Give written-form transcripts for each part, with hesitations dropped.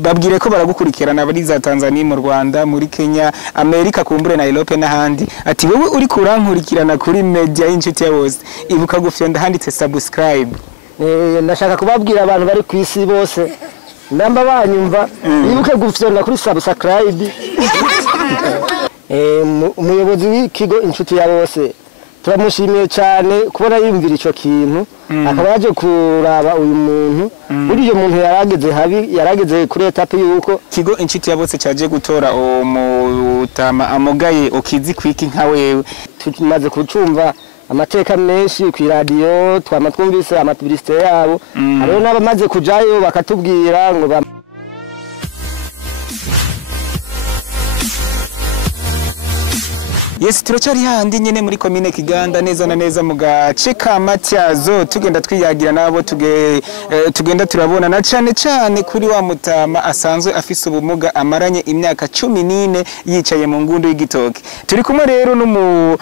babwire ko baragukurikirana bari za Tanzania mu Rwanda muri Kenya Amerika kumbure na Europe n'ahandi ati wowe uri kurankurikirana kuri media y'Incuti ya Bose ibuka gufyonda handitse subscribe ndashaka kubabwira abantu bari ku isi bose namba banyumva ibuke gufyonda kuri subscribe umuyobozi w'ikigo Incuti ya Bose turamushimiye cyane kubona yimvira ico kintu akaba yaje kuraba uyu muntu buriyo muntu yarageze kuri etape yuko kigo Incuti ya Bose cyaje gutora umutama amugaye ukizi kwiki nka wewe tumaze kucumva amateka menshi ku radio twamatwumvise amapublicité yabo ariyo nabamaze kujayo bakatubwira ngo Yes, turacari handi nyene muri commune Kiganda neza na neza mu gace ka Matyazo tugenda twiyagira nabo tugenda turabona na cane kuri wa mutama asanzwe afise ubumuga amaranye imyaka 14 yicaye mu ngundu y'igitoke. Turi kumwe rero n'umuntu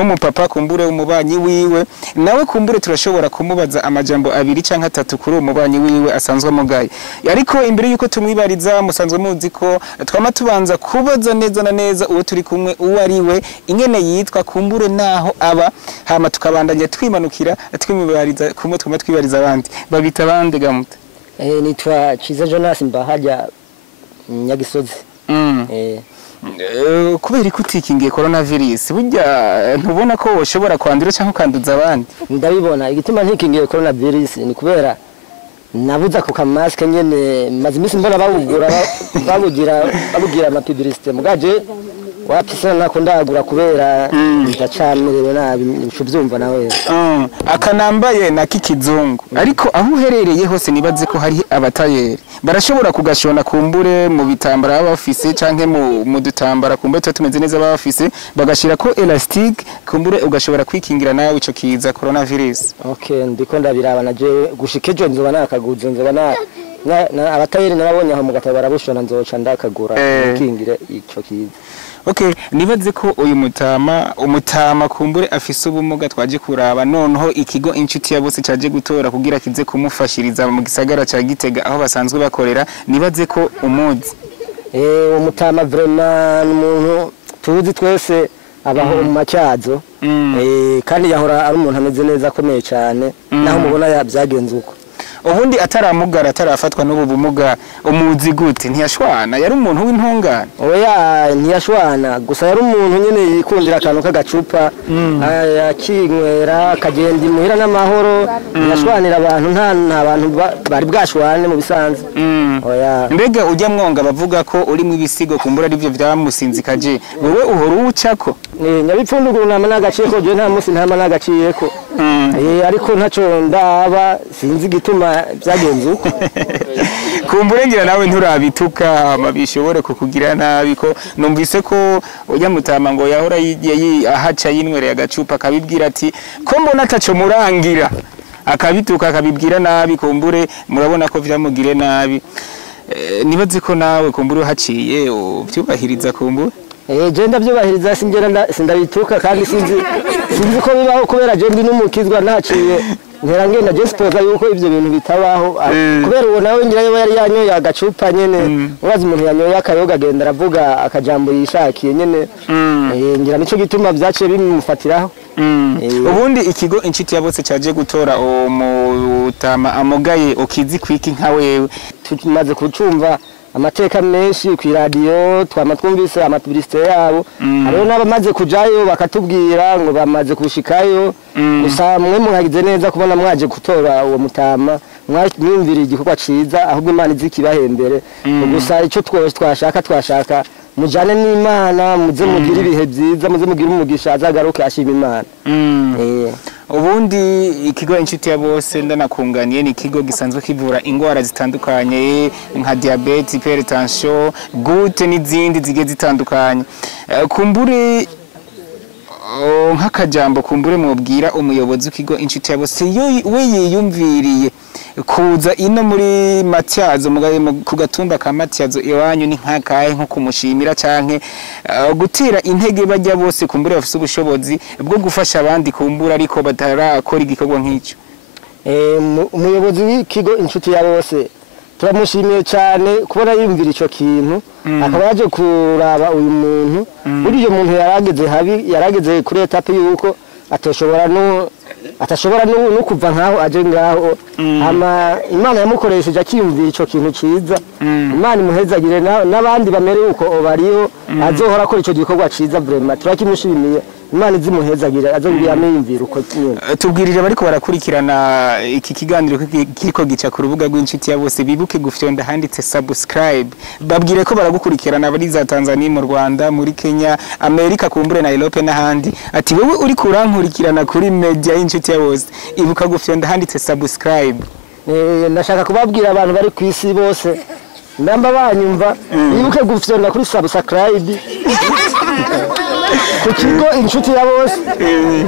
w'umupapa kumbure umubanyi wiwe nawe kumbure turashobora kumubaza amajambo abiri canke atatu kuri umubanyi wiwe asanzwe amugaye. Ariko imbere yuko tumwibariza musanzwe muzi ko twama tubanza kubaza neza na neza uwo turi kumwe uwo ari we ingene yitwa kumbure naho aba hama tukabandanya twimanukira twimibariza kumwe twibariza abandi babita bande gamuta nitwa Ciza Jonas Mbahajya Nyagisozi kubera ikutikingiye coronavirus burya ntubona ko woshobora kwandura cyangwa kanduza abandi ndabibona igituma ntikingiye coronavirus ni kubera nabuza ku kamaske nyene maze imisi mbona babugira amapublicité mugaje wapisa nako ndagura kubera ndacamerewe nabi ncubyumva nawe akanambaye na kikizungu ariko aho uherereye hose nibaze ko hari abatayeri barashobora kugashona kumbure mu bitambara bafise canke mu dutambara kumbure tumeze neza bafise bagashira ko elastic kumbure ugashobora kwikingira nawe ico kiza coronavirus okay ndiko ndabiraba naje gushikejo nzoba nakaguze nzoba abatayeri narabonye aho mu gatabara bushona nzoca ndakagura kingire ico kiza Okay, nibaze ko uyu umutama kumbure afise ubumuga twaje kuraba noneho ikigo Incuti ya Bose cyaje gutora kugira kize kumufashiriza mu gisagara ca Gitega aho basanzwe bakorera nibaze ko umuzi umutama vraiment n'umuntu tuzi twese abaho mu Matyazo kandi yahora ari umuntu ameze neza akomeye cyane naho mubona byagenze uko ubundi ataramugara atarafatwa n'ubu bumuga umuzi gute ntiyashwana yari umuntu w'intungane oya ntiyashwana gusa yari umuntu nyene yikundira akantu k'agacupa yakinywera akagenda imuhira n'amahoro ntiyashwanira abantu nta bantu bari bwashwane mu bisanzwe oya mbega ujya mwonga bavuga ko uri mu bisigo kumbura arivyo vyamusinzikaje wewe uhora uwucako Nyabipfunduguru nama nagaciyeko je nta musi ntama nagaciyeko ariko ntaco ndaba sinzi gituma byagenze uko kumbure ngira nawe nturabituka amabishobore kukugira nabi ko numvise ko ujya mutama ngo yahora ahaca yinwereye agacupa akabibwira ati ko mbona ataco murangira akabituka akabibwira nabi kumbure murabona ko vyamugire nabi nibaze ko nawe kumbure haciye uvyubahiriza kumbure je ndavyubahiriza sindabituka kandi sinzi ko bibaho kubera je ndi n'umukizwa naciye nkera ngenda je spoza yuko ivyo bintu bitabaho kubera uwo nawe ngira yari yanyoye agacupa nyene urazi umuntu yanyoye akayoga agenda aravuga akajambo yishakiye nyene ngira nico gituma vyaciye bimufatiraho ubundi ikigo Incuti ya Bose cyaje gutora umutama amugaye ukizi kwiki nka wewe tumaze kucumva amateka menshi ku radio twamatwumvise amapublicité yabo ariyo nabamaze kujayo bakatubwira ngo bamaze kushikayo gusa mwe muhagize neza kubona mwaje gutora uwo mutama mwimvira igikorwa ciza ahubwo Imana izikibahembere gusa ico twashaka mujane n'Imana muze mugira ibihe byiza muze mugira umugisha azagaruke ashima Imana ubundi ikigo Incuti ya Bose ndanakunganiye ni ikigo gisanzwe kivura ingwara zitandukanye nka diabete hypertension gute n'izindi zige zitandukanye kumbure nk'akajambo kumbure mubwira umuyobozi w'ikigo Incuti ya Bose we yiyumviriye kuza ino muri Matyazo ku gatumba ka Matyazo iwanyu ni nkakaye nko kumushimira canke gutira intege bajya bose kumbure bafise ubushobozi bwo gufasha abandi kumbura ariko batarakora igikorwa nk'icyo umuyobozi w'ikigo Incuti ya Bose turamushimiye cyane kubona yumvira ico kintu akaba yaje kuraba uyu muntu buriya muntu yarageze kuri etape yuko atashobora no kuva nkaho aje ngaho Imana yamukoresheje akiyumvira ico kintu ciza Imana imuhezagire n'abandi bamere uko bariho azohora akora ico gikorwa ciza vraiment turakimushimiye Imana izimuhezagire azongera amiyumvira uko nyene tubwirire bariko barakurikirana iki kiganiro kiriko gica ku rubuga rw'Incuti ya Bose bibuke gufyonda handitse subscribe babwire ko baragukurikirana bari za Tanzania mu Rwanda muri Kenya Amerika kumbure na Europe n'ahandi ati wowe uri kurankurikirana kuri media y'Incuti ya Bose ibuka gufyonda handitse subscribe ndashaka kubabwira abantu bari ku isi bose namba banyumva bibuke gufyonda kuri subscribe ku kigo Incuti ya Bose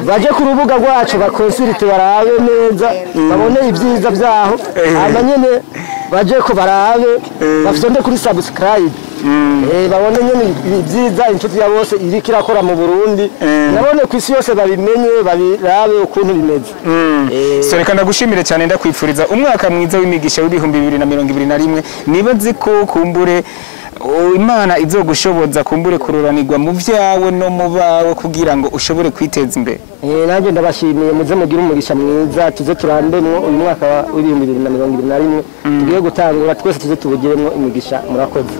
baje ku rubuga rwacu bakonsulite barabe neza babone ibyiza byaho hanyuma nyene baje ko barabe bafyonde kuri subscribe babone nyene ibyiza Incuti ya Bose iri kirakora mu Burundi nabone ku isi yose babimenye babirabe ukuntu bimeze so reka ndagushimire cyane ndakwifuriza umwaka mwiza w'imigisha w'ibihumbi 2021 nibaze ko kumbure Imana izogushoboza kumbure kururanirwa mu vyawe no mu bawe kugira ngo ushobore kwiteza imbere nanjye ndabashimiye muze mugira umugisha mwiza tuze turandemwo uyu mwaka wa 2021 tugiye gutangura twese tuze tubugiremwo imigisha murakoze